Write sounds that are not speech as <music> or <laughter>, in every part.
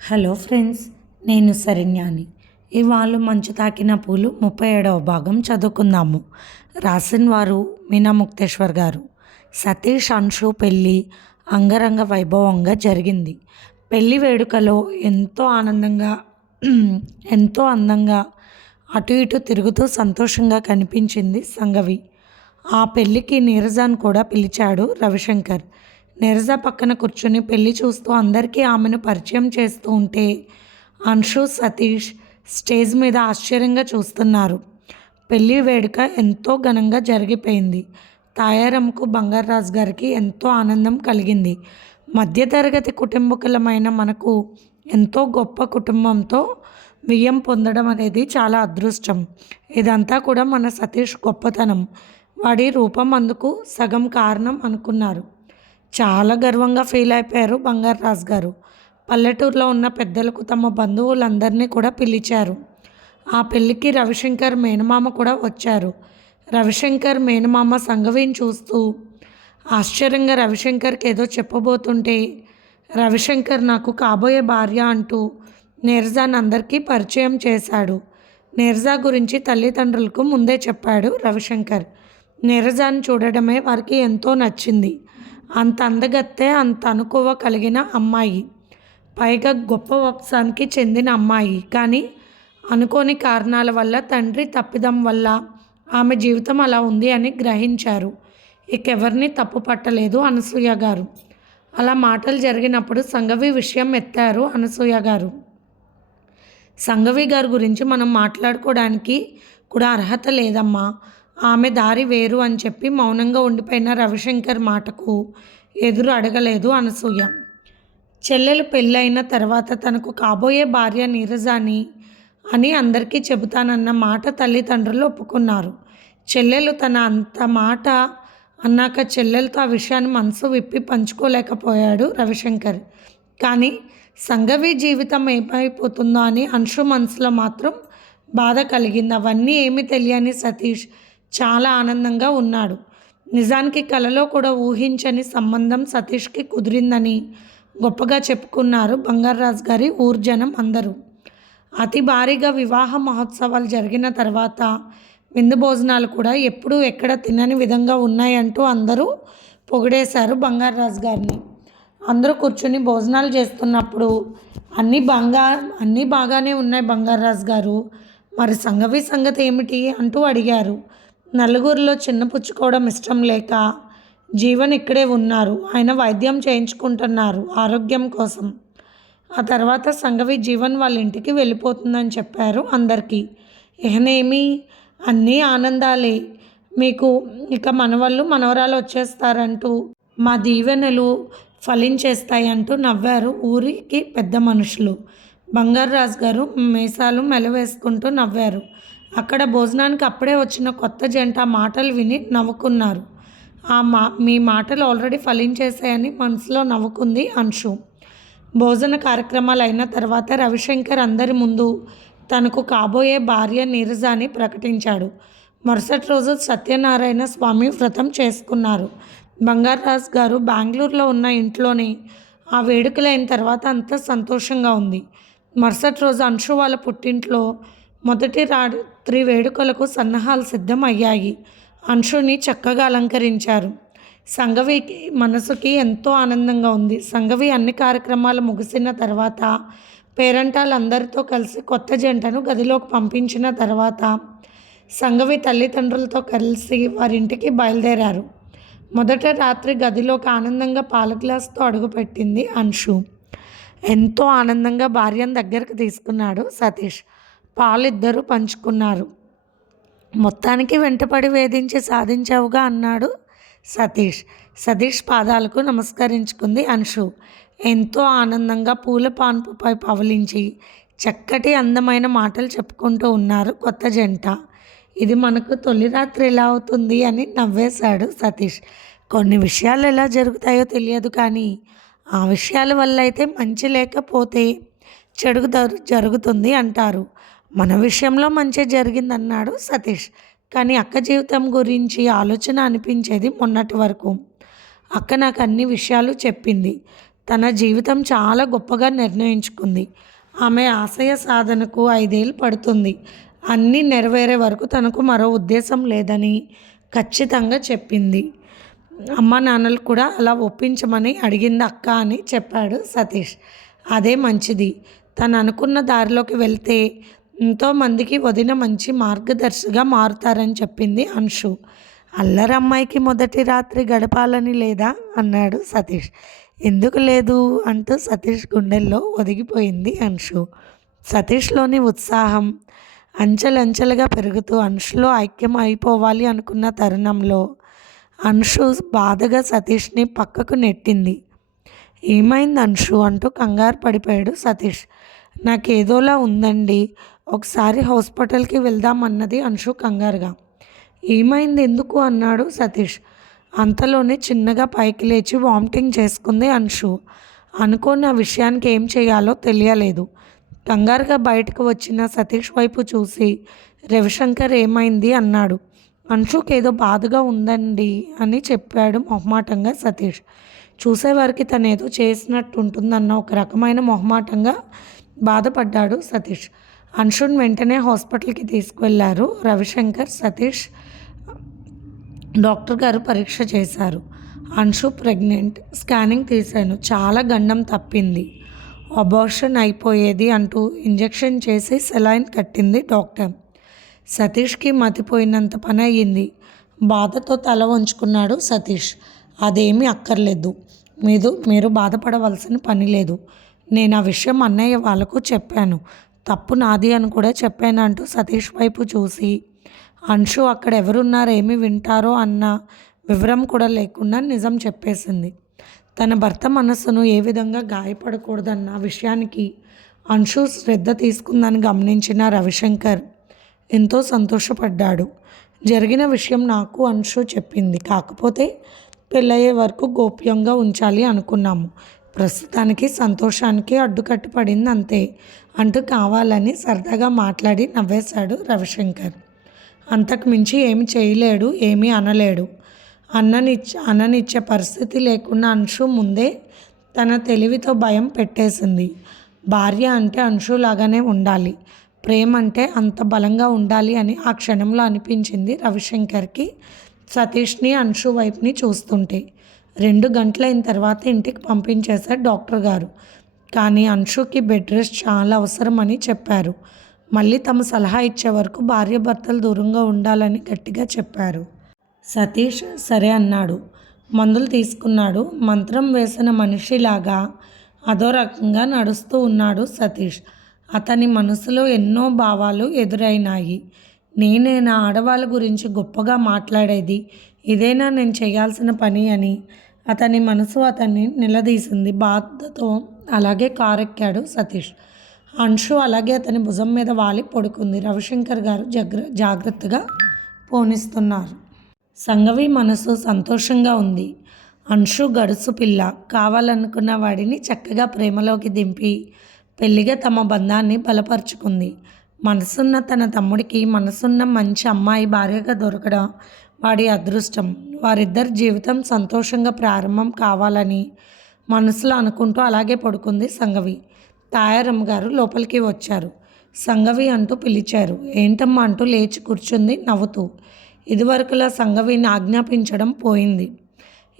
Hello friends నేను సరిజ్ఞాని ఇవాళ మంచు తాకిన పూలు ముప్పై ఏడవ భాగం చదువుకుందాము. రాసిన వారు మీనా ముక్తేశ్వర్ గారు. సతీష్ అంశు పెళ్ళి అంగరంగ వైభవంగా జరిగింది. పెళ్ళి వేడుకలో ఎంతో ఆనందంగా <clears throat> ఎంతో అందంగా అటు ఇటు తిరుగుతూ సంతోషంగా కనిపించింది సంగవి. ఆ పెళ్ళికి నీరజాన్ కూడా పిలిచాడు రవిశంకర్. నీరజ పక్కన కూర్చుని పెళ్ళి చూస్తూ అందరికీ ఆమెను పరిచయం చేస్తూ ఉంటే అంశు సతీష్ స్టేజ్ మీద ఆశ్చర్యంగా చూస్తున్నారు. పెళ్ళి వేడుక ఎంతో ఘనంగా జరిగిపోయింది. తాయారమ్మకు బంగారాజు గారికి ఎంతో ఆనందం కలిగింది. మధ్యతరగతి కుటుంబకులమైన మనకు ఎంతో గొప్ప కుటుంబంతో వియ్యం పొందడం అనేది చాలా అదృష్టం. ఇదంతా కూడా మన సతీష్ గొప్పతనం. వాడి రూపం అందుకు సగం కారణం అనుకున్నారు. చాలా గర్వంగా ఫీల్ అయిపోయారు బంగారరాజు గారు. పల్లెటూరులో ఉన్న పెద్దలకు తమ బంధువులందరినీ కూడా పిలిచారు. ఆ పెళ్ళికి రవిశంకర్ మేనమామ కూడా వచ్చారు. రవిశంకర్ మేనమామ సంగవిని చూస్తూ ఆశ్చర్యంగా రవిశంకర్కి ఏదో చెప్పబోతుంటే రవిశంకర్ నాకు కాబోయే భార్య అంటూ నీరజాని అందరికీ పరిచయం చేశాడు. నీరజా గురించి తల్లిదండ్రులకు ముందే చెప్పాడు రవిశంకర్. నీరజాని చూడడమే వారికి ఎంతో నచ్చింది. అంత అందగత్తే అంత అనుకువ కలిగిన అమ్మాయి. పైగా గొప్ప వంశానికి చెందిన అమ్మాయి. కానీ అనుకోని కారణాల వల్ల తండ్రి తప్పిదం వల్ల ఆమె జీవితం అలా ఉంది అని గ్రహించారు. ఇకెవరిని తప్పు పట్టలేదు అనసూయ గారు. అలా మాటలు జరిగినప్పుడు సంగవి విషయం ఎత్తారు అనసూయ గారు. సంగవి గారి గురించి మనం మాట్లాడుకోవడానికి కూడా అర్హత లేదమ్మా. ఆమె దారి వేరు అని చెప్పి మౌనంగా ఉండిపోయిన రవిశంకర్ మాటకు ఎదురు అడగలేదు అనసూయ. చెల్లెలు పెళ్ళైన తర్వాత తనకు కాబోయే భార్య నీరజాని అని అందరికీ చెబుతానన్న మాట తల్లిదండ్రులు ఒప్పుకున్నారు. చెల్లెలు తన అంత మాట అన్నాక చెల్లెలతో ఆ విషయాన్ని మనసు విప్పి పంచుకోలేకపోయాడు రవిశంకర్. కానీ సంఘవి జీవితం ఏమైపోతుందో అని అంశు మనసులో మాత్రం బాధ కలిగింది. అవన్నీ ఏమీ తెలియని సతీష్ చాలా ఆనందంగా ఉన్నాడు. నిజానికి కలలో కూడా ఊహించని సంబంధం సతీష్కి కుదిరిందని గొప్పగా చెప్పుకున్నారు బంగారాజు గారి ఊర్జనం అందరూ. అతి భారీగా వివాహ మహోత్సవాలు జరిగిన తర్వాత విందు భోజనాలు కూడా ఎప్పుడూ ఎక్కడ తినని విధంగా ఉన్నాయంటూ అందరూ పొగిడేశారు బంగారాజు గారిని. అందరూ కూర్చుని భోజనాలు చేస్తున్నప్పుడు అన్నీ బంగారు అన్నీ బాగానే ఉన్నాయి బంగారాజు గారు. మరి సంగవి సంగతి ఏమిటి అంటూ అడిగారు. నలుగురిలో చిన్నపుచ్చుకోవడం ఇష్టం లేక జీవన్ ఇక్కడే ఉన్నారు. ఆయన వైద్యం చేయించుకుంటున్నారు ఆరోగ్యం కోసం. ఆ తర్వాత సంఘవి జీవన్ వాళ్ళ ఇంటికి వెళ్ళిపోతుందని చెప్పారు అందరికీ. ఇహనేమి అన్నీ ఆనందాలే. మీకు ఇక మనవాళ్ళు మనవరాలు వచ్చేస్తారంటూ మా దీవెనలు ఫలించేస్తాయంటూ నవ్వారు ఊరికి పెద్ద మనుషులు. బంగారు రాజు గారు మీసాలు మెలవేసుకుంటూ నవ్వారు. అక్కడ భోజనానికి అప్పుడే వచ్చిన కొత్త జంట మాటలు విని నవ్వుకున్నారు. ఆ మా మీ మాటలు ఆల్రెడీ ఫలించేశాయని మనసులో నవ్వుకుంది అంశు. భోజన కార్యక్రమాలు అయిన తర్వాత రవిశంకర్ అందరి ముందు తనకు కాబోయే భార్య నీరజాని ప్రకటించాడు. మరుసటి రోజు సత్యనారాయణ స్వామి వ్రతం చేసుకున్నారు. బంగారరాజ్ గారు బెంగళూరులో ఉన్న ఇంట్లోనే ఆ వేడుకలైన తర్వాత అంత సంతోషంగా ఉంది. మరుసటి రోజు అంశు వాళ్ళ పుట్టింట్లో మొదటి రాత్రి వేడుకలకు సన్నాహాలు సిద్ధం అయ్యాయి అంశుని చక్కగా అలంకరించారు. సంగవికి మనసుకి ఎంతో ఆనందంగా ఉంది. సంగవి అన్ని కార్యక్రమాలు ముగిసిన తర్వాత పేరంటాలందరితో కలిసి కొత్త జంటను గదిలోకి పంపించిన తర్వాత సంగవి తల్లిదండ్రులతో కలిసి వారింటికి బయలుదేరారు. మొదట రాత్రి గదిలోకి ఆనందంగా పాల గ్లాస్తో అడుగుపెట్టింది అంశు. ఎంతో ఆనందంగా భార్యను దగ్గరకు తీసుకున్నాడు సతీష్. పాలిద్దరూ పంచుకున్నారు. మొత్తానికి వెంటపడి వేధించి సాధించావుగా అన్నాడు సతీష్. సతీష్ పాదాలకు నమస్కరించుకుంది అంశు. ఎంతో ఆనందంగా పూల పాన్పుపై పవలించి చక్కటి అందమైన మాటలు చెప్పుకుంటూ ఉన్నారు కొత్త జంట. ఇది మనకు తొలి రాత్రి ఎలా అవుతుంది అని నవ్వేశాడు సతీష్. కొన్ని విషయాలు ఎలా జరుగుతాయో తెలియదు కానీ ఆ విషయాల వల్ల అయితే మంచి లేకపోతే చెడు జరుగుతుంది అంటారు. మన విషయంలో మంచి జరిగిందన్నాడు సతీష్. కానీ అక్క జీవితం గురించి ఆలోచన అనిపించేది మొన్నటి వరకు. అక్క నాకు అన్ని విషయాలు చెప్పింది. తన జీవితం చాలా గొప్పగా నిర్ణయించుకుంది. ఆమె ఆశయ సాధనకు ఐదేళ్ళు పడుతుంది. అన్నీ నెరవేరే వరకు తనకు మరో ఉద్దేశం లేదని ఖచ్చితంగా చెప్పింది. అమ్మ నాన్నలు కూడా అలా ఒప్పించమని అడిగింది అక్క అని చెప్పాడు సతీష్. అదే మంచిది. తను అనుకున్న దారిలోకి వెళ్తే ఎంతోమందికి వదిన మంచి మార్గదర్శిగా మారుతారని చెప్పింది అంశు. అల్లరమ్మాయికి మొదటి రాత్రి గడపాలని లేదా? అన్నాడు సతీష్. ఎందుకు లేదు? అంటూ సతీష్ గుండెల్లో ఒదిగిపోయింది అంశు. సతీష్లోని ఉత్సాహం అంచెలంచెలుగా పెరుగుతూ అంశులో ఐక్యం అయిపోవాలి అనుకున్న తరుణంలో అంశు బాధగా సతీష్ని పక్కకు నెట్టింది. ఏమైంది అంశు అంటూ కంగారు పడిపోయాడు సతీష్. నాకేదోలా ఉందండి. ఒకసారి హాస్పిటల్కి వెళ్దామన్నది అంశు కంగారుగా. ఏమైంది ఎందుకు అన్నాడు సతీష్. అంతలోనే చిన్నగా పైకి లేచి వామిటింగ్ చేసుకుంది అంశు అనుకోని ఆ విషయానికి ఏం చేయాలో తెలియలేదు. కంగారుగా బయటకు వచ్చిన సతీష్ వైపు చూసి రవిశంకర్ ఏమైంది అన్నాడు. అంశుకి ఏదో బాధగా ఉందండి అని చెప్పాడు మొహమాటంగా సతీష్. చూసేవారికి తను ఏదో చేసినట్టు ఉంటుందన్న ఒక రకమైన మొహమాటంగా బాధపడ్డాడు సతీష్. అంశున్ వెంటనే హాస్పిటల్కి తీసుకువెళ్ళారు. రవిశంకర్ సతీష్ డాక్టర్ గారు పరీక్ష చేశారు. అంశు ప్రెగ్నెంట్. స్కానింగ్ తీశాను. చాలా గండం తప్పింది. అబార్షన్ అయిపోయేది అంటూ ఇంజెక్షన్ చేసి సెలైన్ కట్టింది డాక్టర్. సతీష్కి మతిపోయినంత పని అయ్యింది. బాధతో తల వంచుకున్నాడు సతీష్. అదేమీ అక్కర్లేదు. మీరు మీరు బాధపడవలసిన పని లేదు. నేను ఆ విషయం అన్నయ్య వాళ్ళకు చెప్పాను. తప్పు నాది అని కూడా చెప్పాను అంటూ సతీష్ వైపు చూసి అంశు అక్కడ ఎవరున్నారో ఏమి వింటారో అన్న వివరం కూడా లేకుండా నిజం చెప్పేసింది. తన భర్త మనస్సును ఏ విధంగా గాయపడకూడదన్న విషయానికి అంశు శ్రద్ధ తీసుకుందని గమనించిన రవిశంకర్ ఎంతో సంతోషపడ్డాడు. జరిగిన విషయం నాకు అంశు చెప్పింది. కాకపోతే పెళ్ళయ్యే వరకు గోప్యంగా ఉంచాలి అనుకున్నాము. ప్రస్తుతానికి సంతోషానికి అడ్డుకట్టు పడింది అంతే. అంటూ కావాలని సరదాగా మాట్లాడి నవ్వేశాడు రవిశంకర్. అంతకు మించి ఏమి చేయలేడు ఏమీ అనలేడు. అన్ననిచ్చ అన్ననిచ్చే పరిస్థితి లేకుండా అంశు ముందే తన తెలివితో భయం పెట్టేసింది. భార్య అంటే అంశులాగానే ఉండాలి. ప్రేమ అంటే అంత బలంగా ఉండాలి అని ఆ క్షణంలో అనిపించింది రవిశంకర్కి. సతీష్ని అంశు వైపుని చూస్తుంటే రెండు గంటలైన తర్వాత ఇంటికి పంపించేశారు డాక్టర్ గారు. కానీ అంశుకి బెడ్ రెస్ట్ చాలా అవసరమని చెప్పారు. మళ్ళీ తమ సలహా ఇచ్చే వరకు భార్యాభర్తలు దూరంగా ఉండాలని గట్టిగా చెప్పారు. సతీష్ సరే అన్నాడు. మందులు తీసుకున్నాడు. మంత్రం వేసిన మనిషిలాగా అదో రకంగా నడుస్తూ ఉన్నాడు సతీష్. అతని మనసులో ఎన్నో భావాలు ఎదురైనాయి. నేనే నా ఆడవాళ్ళ గురించి గొప్పగా మాట్లాడేది. ఇదేనా నేను చేయాల్సిన పని అని అతని మనసు అతన్ని నిలదీసింది. బాధతో అలాగే కారెక్కాడు సతీష్. అంశు అలాగే అతని భుజం మీద వాలి పడుకుంది. రవిశంకర్ గారు జగ్ర జాగ్రత్తగా పోనిస్తున్నారు. సంగవి మనసు సంతోషంగా ఉంది. అంశు గడుసు పిల్ల. కావాలనుకున్న వాడిని చక్కగా ప్రేమలోకి దింపి పెళ్ళిగా తమ బంధాన్ని బలపరుచుకుంది. మనసున్న తన తమ్ముడికి మనసున్న మంచి అమ్మాయి భార్యగా దొరకడం వాడి అదృష్టం. వారిద్దరి జీవితం సంతోషంగా ప్రారంభం కావాలని మనసులో అనుకుంటూ అలాగే పడుకుంది సంగవి. తాయారమ్మ గారు లోపలికి వచ్చారు. సంగవి అంటూ పిలిచారు. ఏంటమ్మా? అంటూ లేచి కూర్చుంది నవ్వుతూ. ఇదివరకులా సంగవిని ఆజ్ఞాపించడం పోయింది.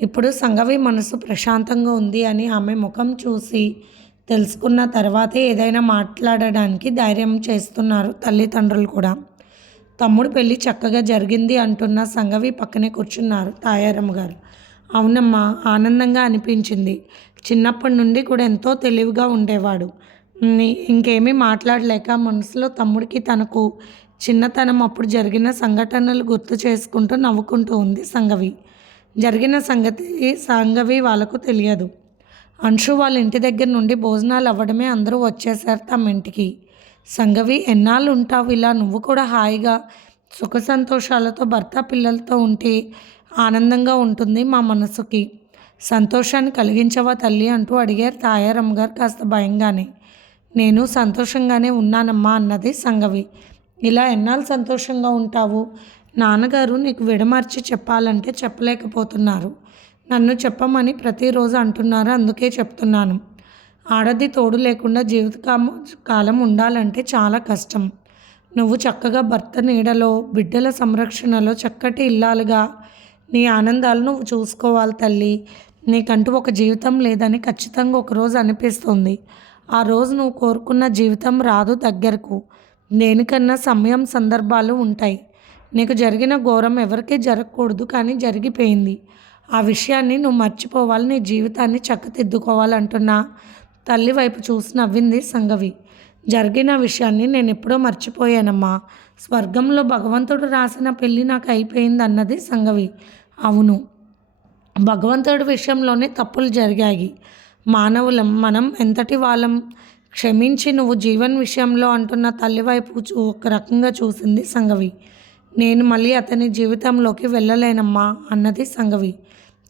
ఇప్పుడు సంగవి మనసు ప్రశాంతంగా ఉంది అని ఆమె ముఖం చూసి తెలుసుకున్న తర్వాతే ఏదైనా మాట్లాడడానికి ధైర్యం చేస్తున్నారు తల్లిదండ్రులు కూడా. తమ్ముడు పెళ్ళి చక్కగా జరిగింది అంటున్న సంగవి పక్కనే కూర్చున్నారు తాయారమ్మ గారు. అవునమ్మా ఆనందంగా అనిపించింది. చిన్నప్పటి నుండి కూడా ఎంతో తెలివిగా ఉండేవాడు. ఇంకేమీ మాట్లాడలేక మనసులో తమ్ముడికి తనకు చిన్నతనం అప్పుడు జరిగిన సంఘటనలు గుర్తు చేసుకుంటూ నవ్వుకుంటూ ఉంది సంగవి. జరిగిన సంగతి సంగవి వాళ్ళకు తెలియదు. అంశు వాళ్ళ ఇంటి దగ్గర నుండి భోజనాలు అవ్వడమే అందరూ వచ్చేసారు తమ ఇంటికి. సంగవి ఎన్నాళ్ళు ఉంటావు ఇలా? నువ్వు కూడా హాయిగా సుఖ సంతోషాలతో భర్త పిల్లలతో ఉంటే ఆనందంగా ఉంటుంది మా మనసుకి. సంతోషాన్ని కలిగించవా తల్లి? అంటూ అడిగారు తాయారమ్మ గారు కాస్త భయంగానే. నేను సంతోషంగానే ఉన్నానమ్మా అన్నది సంగవి. ఇలా ఎన్నాళ్ళు సంతోషంగా ఉంటావు? నాన్నగారు నీకు విడమార్చి చెప్పాలంటే చెప్పలేకపోతున్నారు. నన్ను చెప్పమని ప్రతిరోజు అంటున్నారు అందుకే చెప్తున్నాను. ఆడది తోడు లేకుండా జీవిత కాలం ఉండాలంటే చాలా కష్టం. నువ్వు చక్కగా భర్త నీడలో బిడ్డల సంరక్షణలో చక్కటి ఇల్లాలుగా నీ ఆనందాలు నువ్వు చూసుకోవాలి తల్లి. నీకంటూ ఒక జీవితం లేదని ఖచ్చితంగా ఒకరోజు అనిపిస్తుంది. ఆ రోజు నువ్వు కోరుకున్న జీవితం రాదు దగ్గరకు. దేనికన్నా సమయం సందర్భాలు ఉంటాయి. నీకు జరిగిన ఘోరం ఎవరికీ జరగకూడదు కానీ జరిగిపోయింది. ఆ విషయాన్ని నువ్వు మర్చిపోవాలి నీ జీవితాన్ని చక్కదిద్దుకోవాలంటున్నా తల్లి వైపు చూసి నవ్వింది సంగవి. జరిగిన విషయాన్ని నేను ఎప్పుడో మర్చిపోయానమ్మా. స్వర్గంలో భగవంతుడు రాసిన పెళ్ళి నాకు అయిపోయింది అన్నది సంగవి. అవును. భగవంతుడి విషయంలోనే తప్పులు జరిగాయి. మానవులం మనం ఎంతటి వాళ్ళం? క్షమించి నువ్వు జీవన్ విషయంలో అంటున్న తల్లి వైపు చూ ఒక రకంగా చూసింది సంగవి. నేను మళ్ళీ అతని జీవితంలోకి వెళ్ళలేనమ్మా అన్నది సంగవి.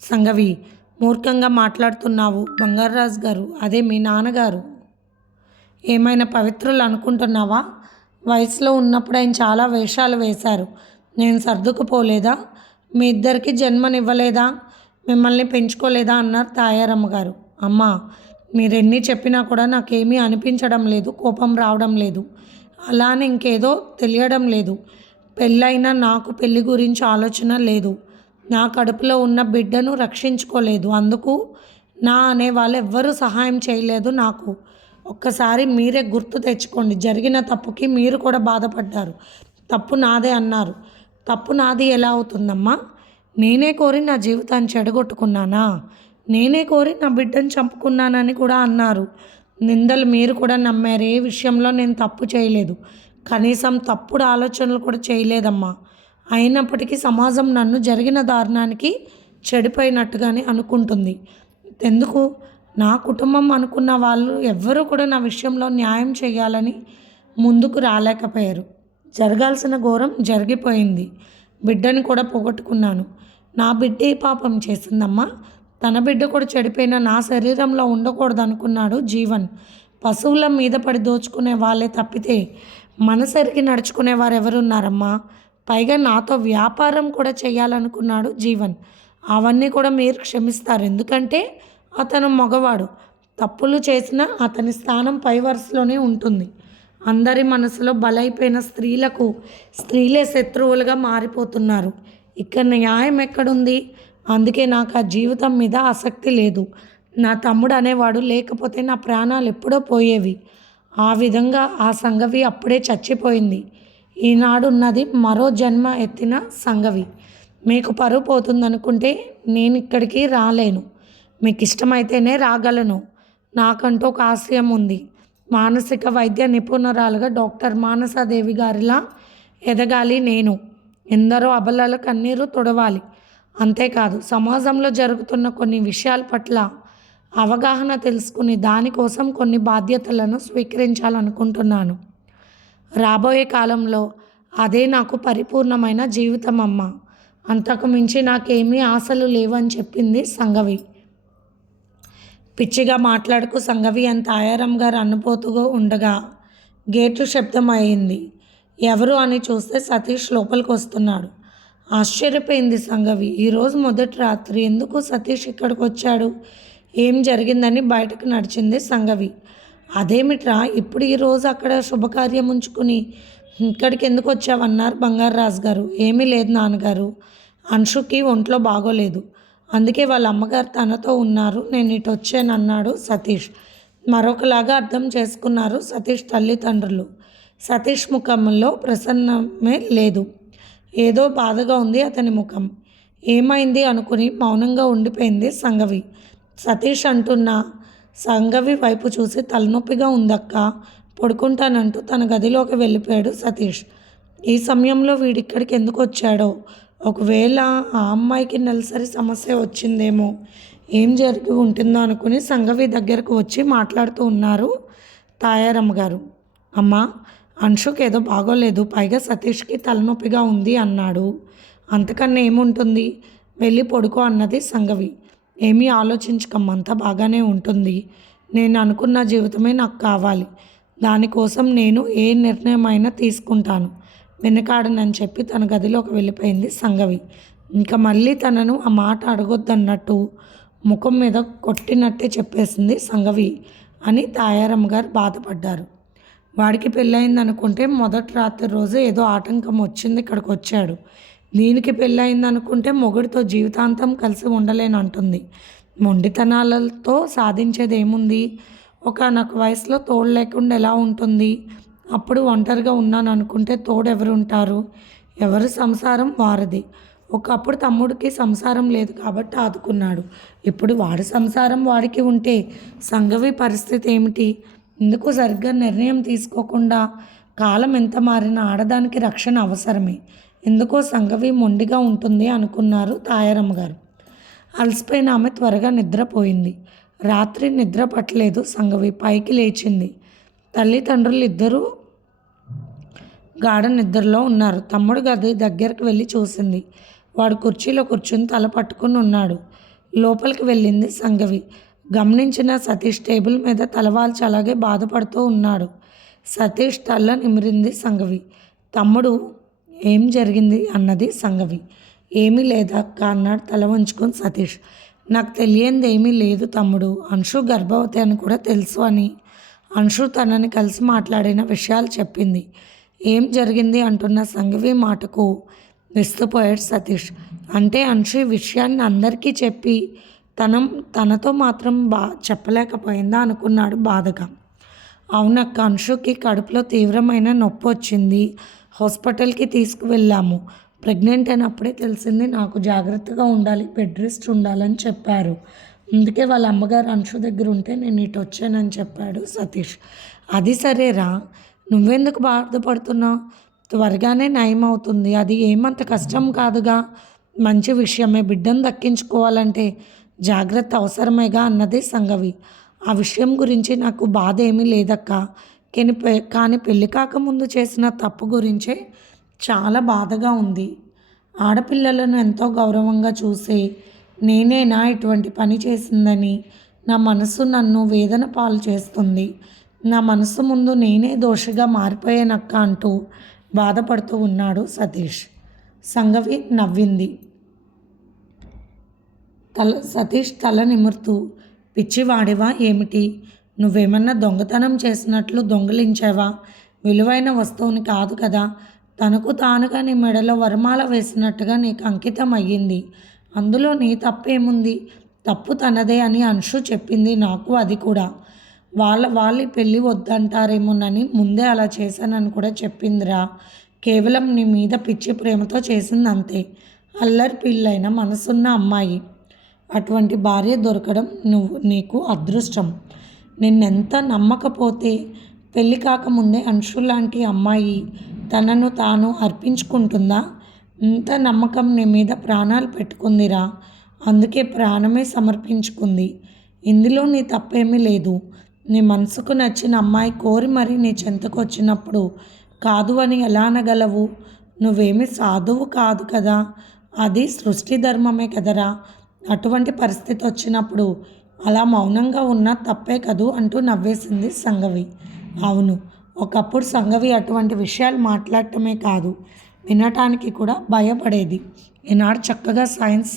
సంగవి మూర్ఖంగా మాట్లాడుతున్నావు బంగారరాజు గారు. అదే మీ నాన్నగారు. ఏమైనా పవిత్రులు అనుకుంటున్నావా? వయసులో ఉన్నప్పుడు ఆయన చాలా వేషాలు వేశారు. నేను సర్దుకుపోలేదా? మీ ఇద్దరికి జన్మనివ్వలేదా? మిమ్మల్ని పెంచుకోలేదా? అన్నారు తాయారమ్మ గారు. అమ్మ మీరెన్ని చెప్పినా కూడా నాకేమీ అనిపించడం లేదు కోపం రావడం లేదు. అలానే ఇంకేదో తెలియడం లేదు. పెళ్ళైనా నాకు పెళ్ళి గురించి ఆలోచన లేదు. నా కడుపులో ఉన్న బిడ్డను రక్షించుకోలేదు. అందుకు నా అనే వాళ్ళు ఎవ్వరూ సహాయం చేయలేదు నాకు. ఒక్కసారి మీరే గుర్తు తెచ్చుకోండి. జరిగిన తప్పుకి మీరు కూడా బాధపడ్డారు. తప్పు నాదే అన్నారు. తప్పు నాది ఎలా అవుతుందమ్మా? నేనే కోరి నా జీవితాన్ని చెడగొట్టుకున్నానా? నేనే కోరి నా బిడ్డను చంపుకున్నానని కూడా అన్నారు. నిందలు మీరు కూడా నమ్మారు. ఏ విషయంలో నేను తప్పు చేయలేదు. కనీసం తప్పుడు ఆలోచనలు కూడా చేయలేదమ్మా. అయినప్పటికీ సమాజం నన్ను జరిగిన దారుణానికి చెడిపోయినట్టుగానే అనుకుంటుంది. ఎందుకు? నా కుటుంబం అనుకున్న వాళ్ళు ఎవ్వరూ కూడా నా విషయంలో న్యాయం చేయాలని ముందుకు రాలేకపోయారు. జరగాల్సిన ఘోరం జరిగిపోయింది. బిడ్డని కూడా పోగొట్టుకున్నాను. నా బిడ్డ పాపం చేసిందమ్మా. తన బిడ్డ కూడా చెడిపోయిన నా శరీరంలో ఉండకూడదు అనుకున్నాడు జీవన్. పశువుల మీద పడి దోచుకునే వాళ్ళే తప్పితే మనసరికి నడుచుకునే వారు ఎవరున్నారమ్మా పైగా నాతో వ్యాపారం కూడా చేయాలనుకున్నాడు జీవన్. అవన్నీ కూడా మీరు క్షమిస్తారు. ఎందుకంటే అతను మగవాడు. తప్పులు చేసినా అతని స్థానం పై వరుసలోనే ఉంటుంది. అందరి మనసులో బలైపోయిన స్త్రీలకు స్త్రీలే శత్రువులుగా మారిపోతున్నారు. ఇక్కడ న్యాయం ఎక్కడుంది? అందుకే నాకు ఆ జీవితం మీద ఆసక్తి లేదు. నా తమ్ముడు అనేవాడు లేకపోతే నా ప్రాణాలు ఎప్పుడో పోయేవి. ఆ విధంగా ఆ సంగవి అప్పుడే చచ్చిపోయింది. ఈనాడున్నది మరో జన్మ ఎత్తిన సంగవి. మీకు పరువు పోతుందనుకుంటే నేను ఇక్కడికి రాలేను. మీకు ఇష్టమైతేనే రాగలను. నాకంటూ ఒక ఆశయం ఉంది మానసిక వైద్య నిపుణురాలుగా డాక్టర్ మానసాదేవి గారిలా ఎదగాలి నేను. ఎందరో అబలాల కన్నీరు తుడవాలి. అంతేకాదు సమాజంలో జరుగుతున్న కొన్ని విషయాల పట్ల అవగాహన తెలుసుకుని దానికోసం కొన్ని బాధ్యతలను స్వీకరించాలనుకుంటున్నాను. రాబోయే కాలంలో అదే నాకు పరిపూర్ణమైన జీవితం అమ్మ అంతకు మించి నాకేమీ ఆశలు లేవని చెప్పింది సంగవి. పిచ్చిగా మాట్లాడుకు సంగవి అంత ఆయారం గారు ఉండగా గేటు శబ్దం అయింది ఎవరు అని చూస్తే సతీష్ లోపలికి వస్తున్నాడు. ఆశ్చర్యపోయింది సంగవి. ఈరోజు మొదటి రాత్రి ఎందుకు సతీష్ ఇక్కడికి వచ్చాడు? ఏం జరిగిందని బయటకు నడిచింది సంగవి. అదేమిట్రా? ఇప్పుడు ఈరోజు అక్కడ శుభకార్యం ఉంచుకుని ఇక్కడికి ఎందుకు వచ్చావన్నారు రాజు గారు ఏమీ లేదు నాన్నగారు. అంశుకి ఒంట్లో బాగోలేదు. అందుకే వాళ్ళ అమ్మగారు తనతో ఉన్నారు. నేను ఇటు వచ్చానన్నాడు సతీష్. మరొకలాగా అర్థం చేసుకున్నారు సతీష్ తల్లిదండ్రులు. సతీష్ ముఖంలో ప్రసన్నమే లేదు. ఏదో బాధగా ఉంది అతని ముఖం. ఏమైంది అనుకుని మౌనంగా ఉండిపోయింది సంగవి. సతీష్ అంటున్న సంగవి వైపు చూసి తలనొప్పిగా ఉందక్క. పడుకుంటానంటూ తన గదిలోకి వెళ్ళిపోయాడు సతీష్. ఈ సమయంలో వీడిక్కడికి ఎందుకు వచ్చాడో? ఒకవేళ ఆ అమ్మాయికి నెలసరి సమస్య వచ్చిందేమో? ఏం జరిగి ఉంటుందో అనుకుని సంగవి దగ్గరకు వచ్చి మాట్లాడుతూ ఉన్నారు తాయారమ్మ గారు. అమ్మా అంశుకి ఏదో బాగోలేదు. పైగా సతీష్కి తలనొప్పిగా ఉంది అన్నాడు. అంతకన్నా ఏముంటుంది? వెళ్ళి పడుకో అన్నది సంగవి. ఏమీ ఆలోచించకమ్మంతా బాగానే ఉంటుంది. నేను అనుకున్న జీవితమే నాకు కావాలి. దానికోసం నేను ఏ నిర్ణయం అయినా తీసుకుంటాను. వెనకాడనని చెప్పి తన గదిలోకి వెళ్ళిపోయింది సంగవి. ఇంకా మళ్ళీ తనను ఆ మాట అడగొద్దన్నట్టు ముఖం మీద కొట్టినట్టే చెప్పేసింది సంగవి అని తాయారమ్మ గారు బాధపడ్డారు. వాడికి పెళ్ళయింది అనుకుంటే మొదటి రాత్రి రోజు ఏదో ఆటంకం వచ్చింది ఇక్కడికి వచ్చాడు దీనికి పెళ్ళయింది అనుకుంటే మొగుడితో జీవితాంతం కలిసి ఉండలేనంటుంది. మొండితనాలతో సాధించేది ఏముంది ఒక నాకు వయసులో తోడు లేకుండా ఎలా ఉంటుంది? అప్పుడు ఒంటరిగా ఉన్నాను అనుకుంటే తోడు ఎవరు ఉంటారు ఎవరి సంసారం వారిది? ఒకప్పుడు తమ్ముడికి సంసారం లేదు కాబట్టి ఆదుకున్నాడు. ఇప్పుడు వాడి సంసారం వాడికి ఉంటే సంగవి పరిస్థితి ఏమిటి ఇందుకు సరిగ్గా నిర్ణయం తీసుకోకుండా కాలం ఎంత మారినా ఆడదానికి రక్షణ అవసరమే. ఎందుకో సంగవి మొండిగా ఉంటుంది అనుకున్నారు తాయారమ్మ గారు. అలసిపోయిన ఆమె త్వరగా నిద్రపోయింది. రాత్రి నిద్ర పట్టలేదు సంగవి పైకి లేచింది. తల్లిదండ్రులు ఇద్దరూ గాఢ నిద్రలో ఉన్నారు. తమ్ముడు గది దగ్గరకు వెళ్ళి చూసింది. వాడు కుర్చీలో కూర్చుని తల పట్టుకుని ఉన్నాడు. లోపలికి వెళ్ళింది సంగవి. గమనించిన సతీష్ టేబుల్ మీద తలవాల్చి అలాగే బాధపడుతూ ఉన్నాడు. సతీష్ తల్ల నిమిరింది సంగవి. తమ్ముడు ఏం జరిగింది అన్నది సంగవి. ఏమీ లేదా? అన్నాడు తల వంచుకొని సతీష్. నాకు తెలియంది ఏమీ లేదు తమ్ముడు. అంశు గర్భవతి అని కూడా తెలుసు అని. అంశు తనని కలిసి మాట్లాడిన విషయాలు చెప్పింది. ఏం జరిగింది అంటున్న సంగవి మాటకు విస్తుపోయాడు సతీష్. అంటే అంశు ఈ విషయాన్ని అందరికీ చెప్పి తనం తనతో మాత్రం బా చెప్పలేకపోయిందా అనుకున్నాడు బాధగా. అవునక్క అంశుకి కడుపులో తీవ్రమైన నొప్పి వచ్చింది. హాస్పిటల్కి తీసుకువెళ్ళాము. ప్రెగ్నెంట్ అయినప్పుడే తెలిసింది నాకు జాగ్రత్తగా ఉండాలి బెడ్ రెస్ట్ ఉండాలని చెప్పారు. అందుకే వాళ్ళ అమ్మగారు అంశు దగ్గర ఉంటే నేను ఇటు వచ్చానని చెప్పాడు సతీష్. అది సరేరా? నువ్వెందుకు బాధపడుతున్నావు త్వరగానే నయం అవుతుంది. అది ఏమంత కష్టం కాదుగా? మంచి విషయమే. బిడ్డను దక్కించుకోవాలంటే జాగ్రత్త అవసరమేగా అన్నది సంగవి. ఆ విషయం గురించి నాకు బాధ ఏమీ లేదక్క. కానీ పె- కానీ పెళ్ళి కాకముందు చేసిన తప్పు గురించే చాలా బాధగా ఉంది. ఆడపిల్లలను ఎంతో గౌరవంగా చూసే నేనేనా ఇటువంటి పని చేసిందని నా మనసు నన్ను వేదన పాలు చేస్తుంది. నా మనసు ముందు నేనే దోషిగా మారిపోయానక్క అంటూ బాధపడుతూ ఉన్నాడు సతీష్. సంగవి నవ్వింది. తల సతీష్ తల నిమురుతూ పిచ్చివాడివా ఏమిటి? నువ్వేమన్నా దొంగతనం చేసినట్లు దొంగిలించావా? విలువైన వస్తువుని కాదు కదా. తనకు తానుగా నీ మెడలో వరమాల వేసినట్టుగా నీకు అంకితం అయ్యింది. అందులో నీ తప్పేముంది? తప్పు తనదే అని అంశు చెప్పింది నాకు అది కూడా. వాళ్ళ వాళ్ళ పెళ్ళి వద్దంటారేమోనని ముందే అలా చేశానని కూడా చెప్పిందిరా. కేవలం నీ మీద పిచ్చి ప్రేమతో చేసింది అంతే అల్లరి పిల్లైన మనసున్న అమ్మాయి. అటువంటి భార్య దొరకడం నువ్వు నీకు అదృష్టం. నిన్నెంత నమ్మకపోతే పెళ్ళి కాకముందే అంశు లాంటి అమ్మాయి తనను తాను అర్పించుకుంటుందా? ఇంత నమ్మకం నీ మీద ప్రాణాలు పెట్టుకుందిరా. అందుకే ప్రాణమే సమర్పించుకుంది. ఇందులో నీ తప్పేమీ లేదు. నీ మనసుకు నచ్చిన అమ్మాయి కోరి మరీ నీ చెంతకు వచ్చినప్పుడు కాదు అని ఎలా అనగలవు? నువ్వేమి సాధువు కాదు కదా. అది సృష్టి ధర్మమే కదరా. అటువంటి పరిస్థితి వచ్చినప్పుడు అలా మౌనంగా ఉన్నా తప్పే కదూ అంటూ నవ్వేసింది సంగవి. అవును ఒకప్పుడు సంగవి అటువంటి విషయాలు మాట్లాడటమే కాదు వినటానికి కూడా భయపడేది. ఈనాడు చక్కగా సైన్స్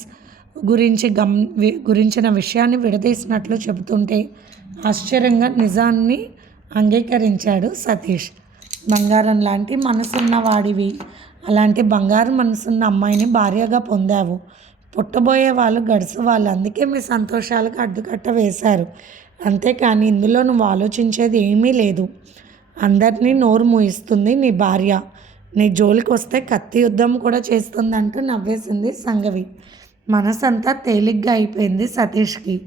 గురించి గమ్ గురించిన విషయాన్ని విడదీసినట్లు చెబుతుంటే ఆశ్చర్యంగా నిజాన్ని అంగీకరించాడు సతీష్. బంగారం లాంటి మనసున్న వాడివి అలాంటి బంగారు మనసున్న అమ్మాయిని భార్యగా పొందావు. పుట్టబోయే వాళ్ళు గడుసు వాళ్ళు అందుకే మీ సంతోషాలకు అడ్డుకట్ట వేశారు. అంతేకాని ఇందులో నువ్వు ఆలోచించేది ఏమీ లేదు. అందరినీ నోరు మూయిస్తుంది నీ భార్య. నీ జోలికి వస్తే కత్తి యుద్ధం కూడా చేస్తుందంటూ నవ్వేసింది సంగవి. మనసంతా తేలిగ్గా అయిపోయింది సతీష్కి.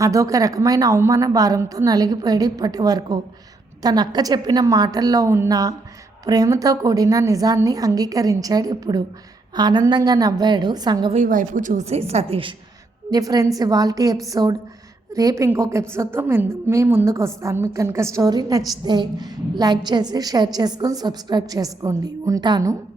అదొక రకమైన అవమాన భారంతో నలిగిపోయాడు ఇప్పటి వరకు. తన అక్క చెప్పిన మాటల్లో ఉన్న ప్రేమతో కూడిన నిజాన్ని అంగీకరించాడు ఇప్పుడు. ఆనందంగా నవ్వాడు సంగవి వైపు చూసి సతీష్. డిఫరెన్స్ ఇవాల్టి ఎపిసోడ్ రేపు ఇంకొక ఎపిసోడ్తో మీ ముందుకు వస్తాను మీకు కనుక స్టోరీ నచ్చితే లైక్ చేసి షేర్ చేసుకొని సబ్స్క్రైబ్ చేసుకోండి. ఉంటాను.